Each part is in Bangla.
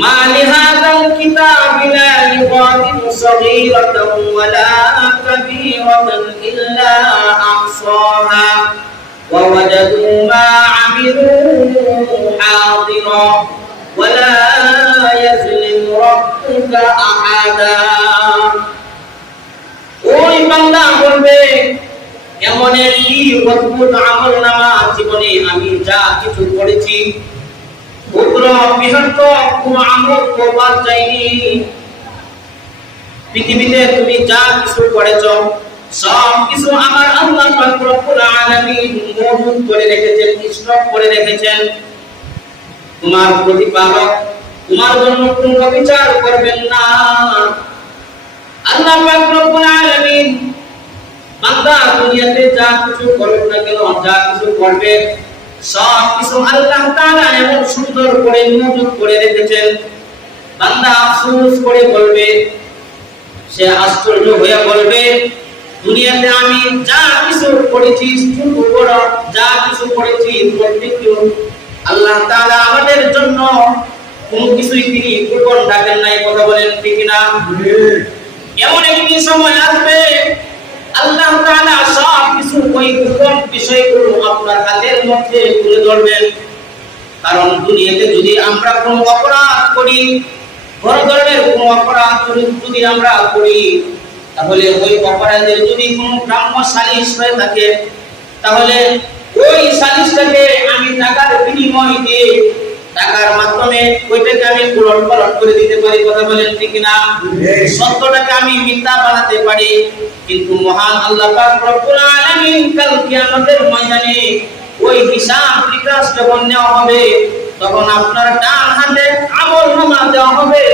মা লিহাযাল কিতাবি লা ইউগাদিরু সাগীরাতান ওয়ালা কাবীরাতান ইল্লা আহসাহা ওয়া ওয়াজাদু মা আমিলু হাদিরা ওয়ালা ইয়াজলিমু রাব্বুকা আহাদা। ওই বান্দা বলবে, এমন একটি অদ্ভুত আমলনামা জীবনে আমি যা কিছু করেছি, ক্ষুদ্র বৃহত্তর কোন আমল তো বাদ যায়নি। পৃথিবীতে তুমি যা কিছু করেছো সব কিছু আমার আল্লাহ পাক রব্বুল আলামিন মজুদ করে রেখেছেন, স্টক করে রেখেছেন। তোমার প্রতিপালক তোমার জন্য কোনো বিচার করবেন না। আল্লাহ পাক রব্বুল আলামিন বান্দা দুনিয়াতে যা কিছু করুক না কেন, যা কিছু করবে সব কিছু আল্লাহ তাআলা এমন সুন্দর করে মজুদ করে রেখেছেন। বান্দা আফসোস করে বলবে, সে আশ্চর্য হয়ে বলবে, দুনিয়াতে আমি যা কিছু করেছি, ছোট বড় যা কিছু করেছি প্রত্যেকটি আল্লাহ তাআলা আমাদের জন্য কোনো কিছুই তিনি গোপন রাখেন নাই। কথা বলেন ঠিক না? এমন একটি সময় আসবে আল্লাহ তাআলা সব কিছু ওই গোপন বিষয়গুলো আপনার হাতের মধ্যে তুলে ধরবেন। কারণ দুনিয়াতে যদি আমরা কোনো অপরাধ করি, বড় ধরনের কোনো অপরাধ যদি আমরা করি, তাহলে ওই অপরাধের যদি কোনো গ্রাম্য সালিশ হয়ে থাকে, তাহলে ওই সালিশটাকে আমি টাকার বিনিময় দিয়ে, টাকার মাধ্যমে ওইটাকে আমি পূরণ করে দিতে পারি। কথা বলেন ঠিক না? সত্যটাকে আমি মিথ্যা বানাতে পারি। কিন্তু মহান আল্লাহ পাক রব্বুল আলামিন কাল কিয়ামতের ময়দানে ওই হিসাব নিকাশ যখন নেওয়া হবে, তখন আপনার ডান হাতে আমলনামা দেওয়া হবে।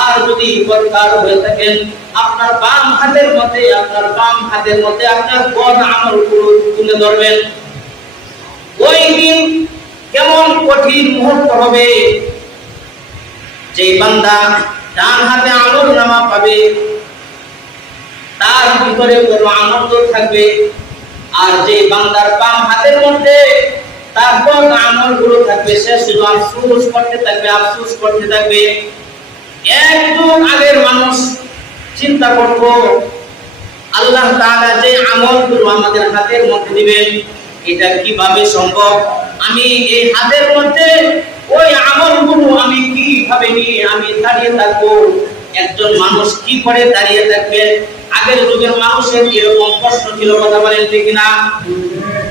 আর যদি বদকার হয়ে থাকেন, আপনার বাম হাতের মধ্যে আপনার বদ আমলগুলো তুলে ধরবেন। ওই দিন কেমন কঠিন মুহূর্ত হবে, যে বান্দা ডান হাতে আমলনামা পাবে তার ভিতরে কোনো আনন্দ থাকবে, আর যে বান্দার বাম হাতের মধ্যে তার বদ আমলগুলো থাকবে, সে শুধু আফসোস করতে থাকবে। একদম আগের মানুষ চিন্তা করতো, আল্লাহ তাআলা যে আমলগুলো আমাদের হাতের মধ্যে দিবেন, এটা কিভাবে সম্ভব? আমি এই হাতের মধ্যে ওই আমলগুলো আমি কিভাবে নিয়ে আমি দাঁড়িয়ে থাকবো? একজন মানুষ কি করে দাঁড়িয়ে থাকবে? আগের যুগের মানুষের এরকম প্রশ্ন ছিল। কথা বলেন ঠিক না?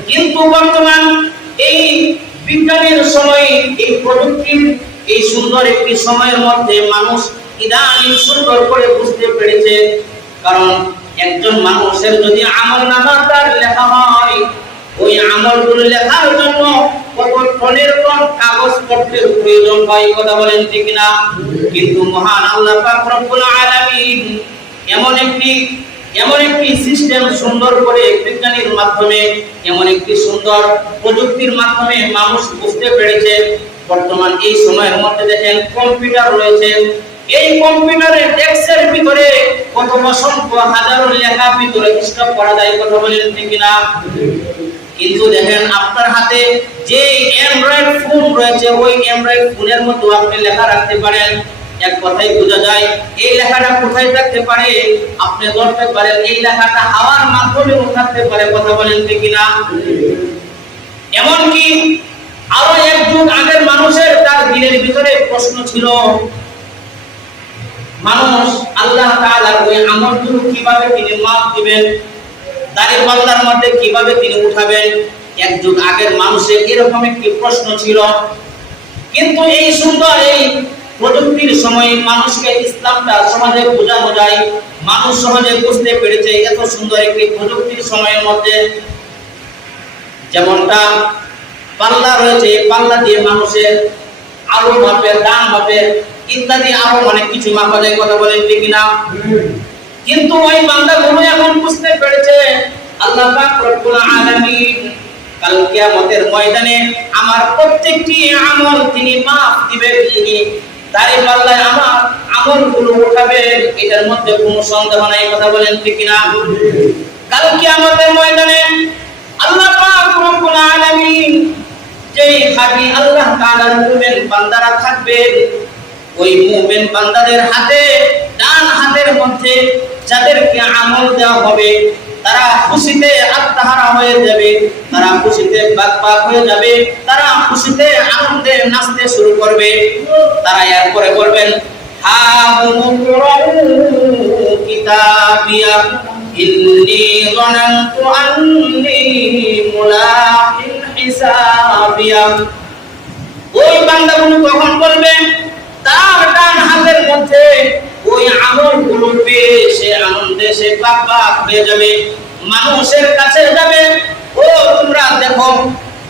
কিন্তু বর্তমান এই বিজ্ঞানের সময়, এই প্রযুক্তির এই সুন্দর একটি সময়ের মধ্যে মানুষ ইদানিং সুন্দর করে বুঝতে পেরেছে। কারণ একজন মানুষের যদি আমলনামা তার লেখা হয়, ওই আমলগুলো লেখার জন্য কত টনের টন কাগজপত্রের প্রয়োজন হয়। কথা বলেন ঠিক না? কিন্তু মহান আল্লাহ পাক রব্বুল আলামিন এমন একটি সিস্টেম সুন্দর করে বিজ্ঞানের মাধ্যমে, এমন একটি সুন্দর প্রযুক্তির মাধ্যমে মানুষ বুঝতে পেরেছে। বর্তমান এই সময়ের মধ্যে দেখেন কম্পিউটার রয়েছে। এই কম্পিউটারের ডেস্কের ভিতরে কত অসংখ্য হাজারো লেখা ভিতরে স্টক করা যায়। কথা বলেন ঠিক না? কিন্তু দেখেন আপনার হাতে যে অ্যান্ড্রয়েড ফোন রয়েছে, ওই অ্যান্ড্রয়েড ফোনের মধ্যে আপনি লেখা রাখতে পারেন। এক কথায় বোঝা যায় এই লেখাটা কোথায় থাকতে পারে, আপনি ধরতে পারেন এই লেখাটা হাওয়ার মাধ্যমে থাকতে পারে। কথা বলেন ঠিক না? এমনকি আরো এক যুগ আগের মানুষের তার দিলের ভিতরে প্রশ্ন ছিল, মানুষ আল্লাহ তাআলার ওই আমলগুলো কিভাবে তিনি মাপ দিবেন, দাড়ি পাল্লার মধ্যে কিভাবে তিনি উঠাবেন। এক যুগ আগের মানুষের এরকম একটি প্রশ্ন ছিল। কিন্তু এই সুন্দর এই প্রযুক্তির সময়ে মানুষকে ইসলামটা সমাজে বোঝানো যায়, মানুষ সমাজে বুঝতে পেরেছে। এত সুন্দর একটি প্রযুক্তির সময়ের মধ্যে যেমনটা পাল্লা রয়েছে, পাল্লা দিয়ে মানুষের আলো মাপের, দাম মাপের ইত্যাদি আরো অনেক কিছু মাপা যায়। কথা বলেন ঠিক না? কিন্তু ওই বান্দাগুলো এখন বুঝতে পেরেছে আল্লাহ পাক রব্বুল আলামিন কাল কিয়ামতের ময়দানে আমার প্রত্যেকটি আমল তিনি মাফ দিবেন, তিনি দাড়ি পাল্লায় আমার আমলগুলো উঠাবেন, এটার মধ্যে কোনো সন্দেহ নাই। কথা বলেন ঠিক না? কাল কিয়ামতের ময়দানে আল্লাহ পাক রব্বুল আলামিন যেই খাঁটি আল্লাহ তাআলার মুমিন বান্দারা থাকবেন, ওই মুমিন বান্দাদের হাতে, ডান হাতের মধ্যে যাদেরকে আমল দেওয়া হবে তারা খুশিতে আত্মহারা হয়ে যাবে, তারা খুশিতে বাকবাক হয়ে যাবে, তারা খুশিতে আনন্দে নাচতে শুরু করবে। তারা এরপরে বলবেন কিতাবিয়া ইন্নী যানানতু আন্নী মুলাকিন হিসাবিয়া। ওই বান্দাগুলো তখন বলবে তার ডান হাতের মধ্যে ওই আমলগুলো পেয়ে সে আনন্দে সে বাকবাক হয়ে যাবে, মানুষের কাছে যাবে, ও তোমরা দেখো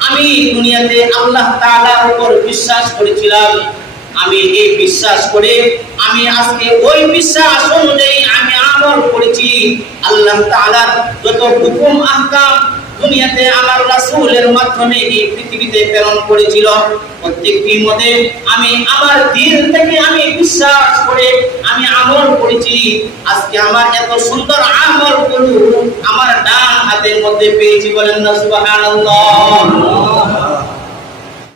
আমি দুনিয়াতে আল্লাহ তাআলার উপর বিশ্বাস করেছিলাম, আমি এই বিশ্বাস করে আমি আজকে ওই বিশ্বাস অনুযায়ী আমি আমল করেছি। আল্লাহ তাআলার যত হুকুম আহকাম দুনিয়াতে আমার রাসূলের মাধ্যমে এই পৃথিবীতে প্রেরণ করেছিল, প্রত্যেকটির মধ্যে আমি আমার দিল থেকে আমি বিশ্বাস করে আমি আমল করেছি। আজকে আমার এত সুন্দর আমলগুলো আমার ডান হাতের মধ্যে পেয়েছি, বলেন না সুবহানাল্লাহ।